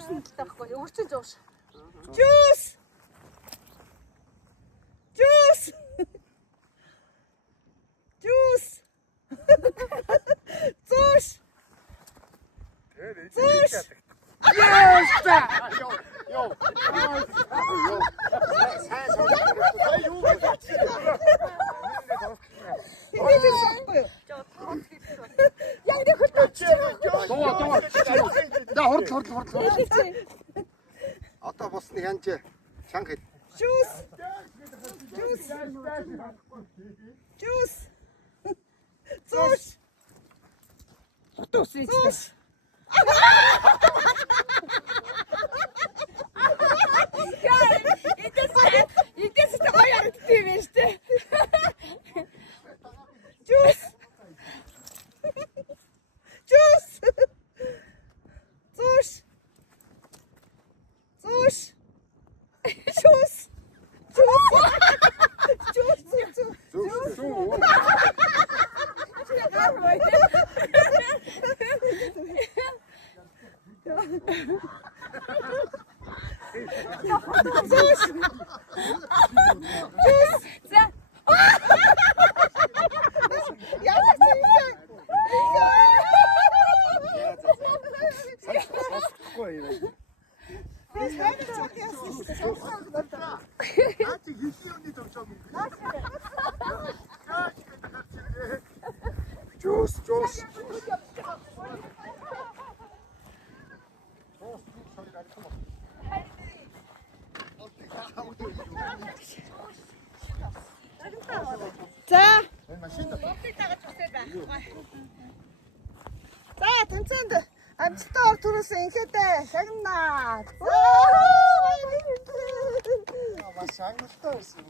Жуусны таахгүй. Өрчөн жууш. Juice. Juice. Juice. Цууш. Цууш. Яста! Йоо. Яг нэг хөлтөч. Доо. Да хурд. Одоо босныг хянч. Чанга хэд. Juice. Juice. Цууш. Тус ийчтэй. Идэс тэ гоё харагддаг юм байна шүү дээ. Juice. Juice. Цууш. Juice. Juice. За. За, тэнцэнд амжилттай ор түрүүлсэн инхээдээ шагнаа. Маш шагналтай байсан.